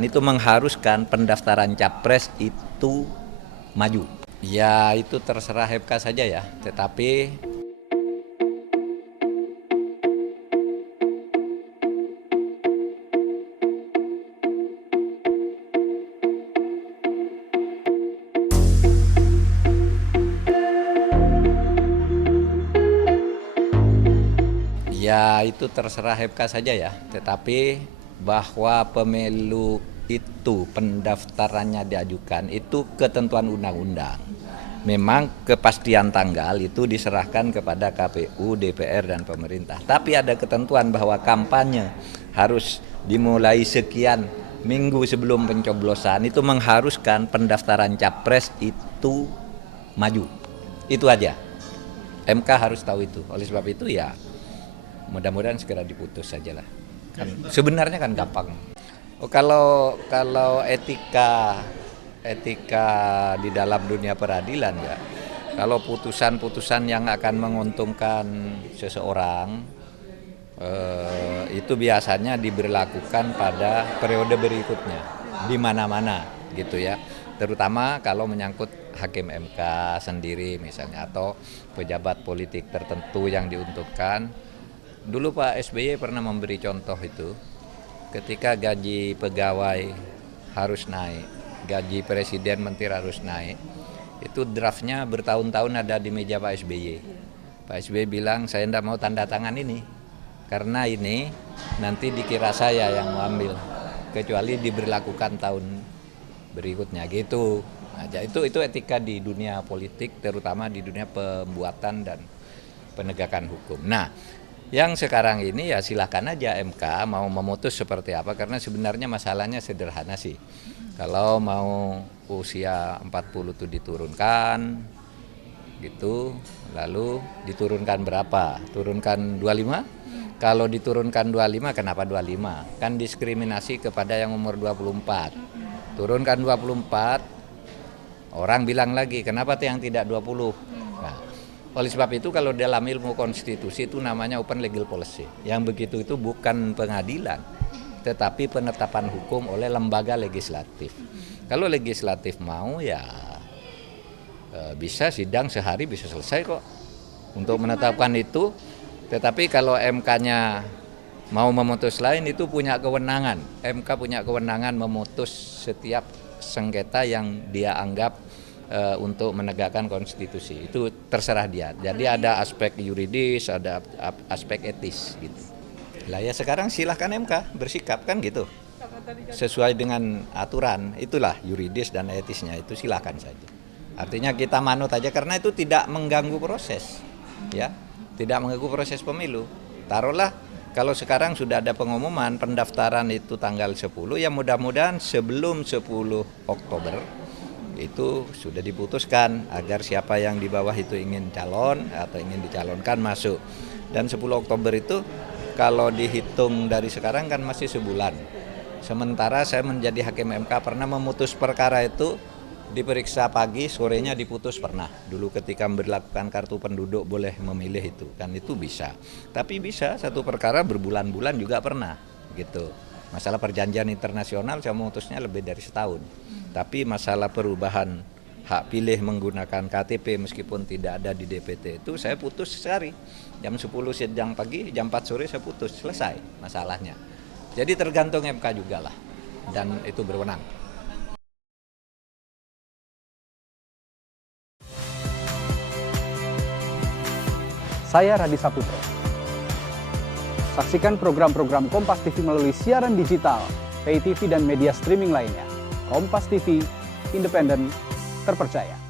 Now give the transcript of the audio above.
Itu mengharuskan pendaftaran capres itu maju. Ya itu terserah MK saja ya, tetapi saja ya, tetapi bahwa pemilu itu pendaftarannya diajukan itu ketentuan undang-undang. Memang kepastian tanggal itu diserahkan kepada KPU, DPR, dan pemerintah. Tapi ada ketentuan bahwa kampanye harus dimulai sekian minggu sebelum pencoblosan, itu mengharuskan pendaftaran capres itu maju. Itu aja. MK harus tahu itu. Oleh sebab itu ya mudah-mudahan segera diputus saja lah. Sebenarnya kan gampang. Kalau etika di dalam dunia peradilan ya, kalau putusan-putusan yang akan menguntungkan seseorang itu biasanya diberlakukan pada periode berikutnya di mana-mana gitu ya, terutama kalau menyangkut hakim MK sendiri misalnya atau pejabat politik tertentu yang diuntungkan. Dulu Pak SBY pernah memberi contoh itu ketika gaji pegawai harus naik, gaji presiden menteri harus naik, itu draftnya bertahun-tahun ada di meja Pak SBY. Pak SBY bilang saya tidak mau tanda tangan ini, karena ini nanti dikira saya yang mau ambil, kecuali diberlakukan tahun berikutnya gitu. Nah, itu etika di dunia politik, terutama di dunia pembuatan dan penegakan hukum. Nah, yang sekarang ini ya silakan aja MK mau memutus seperti apa, karena sebenarnya masalahnya sederhana sih. Kalau mau usia 40 itu diturunkan gitu, lalu diturunkan berapa? Turunkan 25? Kalau diturunkan 25 kenapa 25? Kan diskriminasi kepada yang umur 24. Turunkan 24, orang bilang lagi kenapa yang tidak 20? Nah, oleh sebab itu kalau dalam ilmu konstitusi itu namanya open legal policy. Yang begitu itu bukan pengadilan, tetapi penetapan hukum oleh lembaga legislatif. Kalau legislatif mau ya bisa sidang sehari bisa selesai kok untuk menetapkan itu. Tetapi kalau MK-nya mau memutus lain itu punya kewenangan. MK punya kewenangan memutus setiap sengketa yang dia anggap untuk menegakkan konstitusi. Itu terserah dia. Jadi ada aspek yuridis, ada aspek etis gitu. Lah ya sekarang silahkan MK bersikap kan gitu. Sesuai dengan aturan, itulah yuridis dan etisnya, itu silahkan saja. Artinya kita manut aja karena itu tidak mengganggu proses. Ya, tidak mengganggu proses pemilu. Taruhlah kalau sekarang sudah ada pengumuman pendaftaran itu tanggal 10, ya mudah-mudahan sebelum 10 Oktober itu sudah diputuskan agar siapa yang di bawah itu ingin calon atau ingin dicalonkan masuk. Dan 10 Oktober itu kalau dihitung dari sekarang kan masih sebulan. Sementara saya menjadi hakim MK pernah memutus perkara itu diperiksa pagi, sorenya diputus pernah. Dulu ketika memberlakukan kartu penduduk boleh memilih itu, kan itu bisa. Tapi bisa satu perkara berbulan-bulan juga pernah gitu. Masalah perjanjian internasional saya memutusnya lebih dari setahun. Tapi masalah perubahan hak pilih menggunakan KTP meskipun tidak ada di DPT itu saya putus sehari. Jam 10 sidang pagi, jam 4 sore saya putus, selesai masalahnya. Jadi tergantung MK juga lah, dan itu berwenang. Saya Radi Saputro. Saksikan program-program Kompas TV melalui siaran digital, pay TV dan media streaming lainnya. Kompas TV, independen, terpercaya.